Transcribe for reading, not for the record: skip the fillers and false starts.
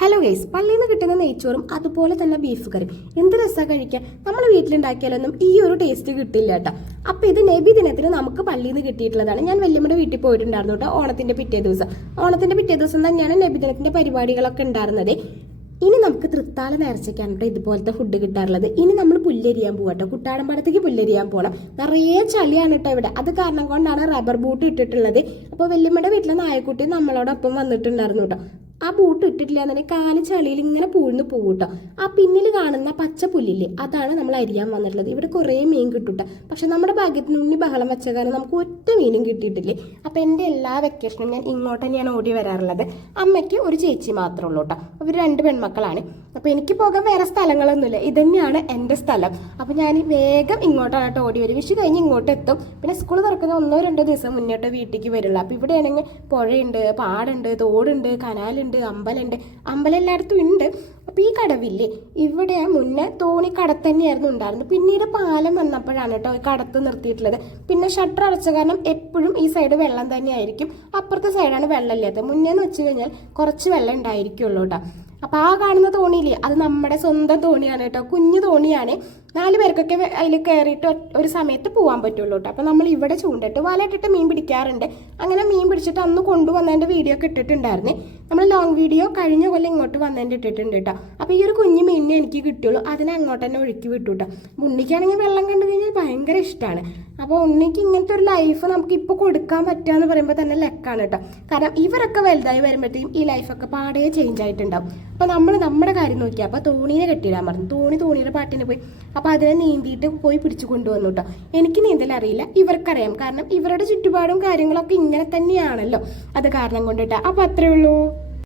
Hello guys, പള്ളിയിൽ നിന്ന് കിട്ടുന്ന നെയ്ച്ചോറും അതുപോലെ തന്നെ ബീഫ് കറിയും എന്ത് രസമാണ് കഴിക്കാൻ. നമ്മൾ വീട്ടിലുണ്ടാക്കിയാലൊന്നും ഈ ഒരു ടേസ്റ്റ് കിട്ടില്ല കേട്ടോ. അപ്പൊ ഇത് നബി ദിനത്തിന് നമുക്ക് പള്ളിയിൽ നിന്ന് കിട്ടിയിട്ടുള്ളതാണ്. ഞാൻ വല്യമ്മയുടെ വീട്ടിൽ പോയിട്ടുണ്ടായിരുന്നു കേട്ടോ. ഓണത്തിന്റെ പിറ്റേ ദിവസം തന്നെയാണ് നബി ദിനത്തിന്റെ പരിപാടികളൊക്കെ ഉണ്ടായിരുന്നത്. ഇനി നമുക്ക് തൃത്താല നേർച്ചയ്ക്കാണ് കേട്ടോ ഇതുപോലത്തെ ഫുഡ് കിട്ടാറുള്ളത്. ഇനി നമ്മൾ പുല്ലരിയാൻ പോകട്ടോ. കുട്ടാടമ്പടത്തേക്ക് പുല്ലരിയാൻ പോകണം. നിറയെ ചളിയാണ് കേട്ടോ ഇവിടെ. അത് കാരണം കൊണ്ടാണ് റബ്ബർ ബൂട്ട് ഇട്ടിട്ടുള്ളത്. അപ്പോൾ വല്യമ്മയുടെ വീട്ടിലെ നായക്കുട്ടി നമ്മളോടൊപ്പം വന്നിട്ടുണ്ടായിരുന്നു കേട്ടോ. ആ ബൂട്ട് ഇട്ടിട്ടില്ല എന്നുണ്ടെങ്കിൽ കാല് ചളിയിൽ ഇങ്ങനെ പൂഴ്ന്ന് പോകും കേട്ടോ. ആ പിന്നിൽ കാണുന്ന പച്ച പുല്ലില്ലേ, അതാണ് നമ്മൾ അരിയാൻ വന്നിട്ടുള്ളത്. ഇവിടെ കുറേ മീൻ കിട്ടൂട്ടോ. പക്ഷെ നമ്മുടെ ഭാഗ്യത്തിന് ഉണ്ണി ബഹളം വെച്ച കാരണം നമുക്ക് ഒറ്റ മീനും കിട്ടിയിട്ടില്ലേ. അപ്പം എൻ്റെ എല്ലാ വെക്കേഷനും ഞാൻ ഇങ്ങോട്ട് തന്നെയാണ് ഓടി വരാറുള്ളത്. അമ്മയ്ക്ക് ഒരു ചേച്ചി മാത്രമേ ഉള്ളൂ കേട്ടോ. അവർ 2 പെൺമക്കളാണ്. അപ്പോൾ എനിക്ക് പോകാൻ വേറെ സ്ഥലങ്ങളൊന്നുമില്ല. ഇതന്നെയാണ് എൻ്റെ സ്ഥലം. അപ്പോൾ ഞാൻ വേഗം ഇങ്ങോട്ടാണ് കേട്ടോ ഓടി വരും. വിഷു കഴിഞ്ഞ് ഇങ്ങോട്ട് എത്തും. പിന്നെ സ്കൂൾ തുറക്കുന്ന 1-2 ദിവസം മുന്നോട്ട് വീട്ടിലേക്ക് വരുള്ളൂ. അപ്പോൾ ഇവിടെയാണെങ്കിൽ പുഴയുണ്ട്, പാടുണ്ട്, തോടുണ്ട്, കനാലുണ്ട്, അമ്പലം എല്ലായിടത്തും ഉണ്ട്. അപ്പോൾ ഈ കടവില്ലേ, ഇവിടെ മുന്നേ തോണി കടത്ത് തന്നെയായിരുന്നു ഉണ്ടായിരുന്നത്. പിന്നീട് പാലം വന്നപ്പോഴാണ് കേട്ടോ ഈ കടത്ത് നിർത്തിയിട്ടുള്ളത്. പിന്നെ ഷട്ടർ അടച്ച കാരണം എപ്പോഴും ഈ സൈഡ് വെള്ളം തന്നെയായിരിക്കും. അപ്പുറത്തെ സൈഡാണ് വെള്ളം ഇല്ലാത്തത്. മുന്നേന്ന് വെച്ച് കഴിഞ്ഞാൽ കുറച്ച് വെള്ളം ഉണ്ടായിരിക്കുള്ളൂ കേട്ടോ. അപ്പോൾ ആ കാണുന്ന തോണിയില്ലേ, അത് നമ്മുടെ സ്വന്തം തോണിയാണ് കേട്ടോ. കുഞ്ഞു തോണിയാണ്. 4 പേർക്കൊക്കെ അതിൽ കയറിയിട്ട് ഒരു സമയത്ത് പോകാൻ പറ്റുള്ളൂ കേട്ടോ. അപ്പോൾ നമ്മൾ ഇവിടെ ചൂണ്ടിട്ട് വലയിട്ടിട്ട് മീൻ പിടിക്കാറുണ്ട്. അങ്ങനെ മീൻ പിടിച്ചിട്ട് അന്ന് കൊണ്ടുവന്നതിൻ്റെ വീഡിയോ ഒക്കെ ഇട്ടിട്ടുണ്ടായിരുന്നേ. നമ്മൾ ലോങ് വീഡിയോ കഴിഞ്ഞ കൊല്ലം ഇങ്ങോട്ട് വന്നതിൻ്റെ ഇട്ടിട്ടുണ്ട് കേട്ടോ. അപ്പോൾ ഈ ഒരു കുഞ്ഞു മീനിനെ എനിക്ക് കിട്ടുള്ളൂ. അതിനെ അങ്ങോട്ട് തന്നെ ഒഴുക്കി വിട്ടു കേട്ടോ. ഉണ്ണിക്കാണെങ്കിൽ വെള്ളം കണ്ടു കഴിഞ്ഞാൽ ഭയങ്കര ഇഷ്ടമാണ്. അപ്പോൾ ഉണ്ണിക്ക് ഇങ്ങനത്തെ ഒരു ലൈഫ് നമുക്ക് ഇപ്പോൾ കൊടുക്കാൻ പറ്റുക എന്ന് പറയുമ്പോൾ തന്നെ ലക്കാണ് കേട്ടോ. കാരണം ഇവരൊക്കെ വലുതായി വരുമ്പോഴത്തേക്കും ഈ ലൈഫൊക്കെ പാടേ ചേഞ്ച് ആയിട്ടുണ്ടാവും. അപ്പോൾ നമ്മൾ നമ്മുടെ കാര്യം നോക്കിയാൽ അപ്പോൾ തോണീനെ കെട്ടിയിടാൻ പറഞ്ഞു. തോണിയുടെ പാട്ടിന് പോയി. അപ്പോൾ അതിനെ നീന്തിയിട്ട് പോയി പിടിച്ചു കൊണ്ടുവന്നു കേട്ടോ. എനിക്ക് നീന്തൽ അറിയില്ല, ഇവർക്കറിയാം. കാരണം ഇവരുടെ ചുറ്റുപാടും കാര്യങ്ങളൊക്കെ ഇങ്ങനെ തന്നെയാണല്ലോ. അത് കാരണം കൊണ്ടിട്ടാ. അപ്പോൾ അത്രേ ഉള്ളൂ.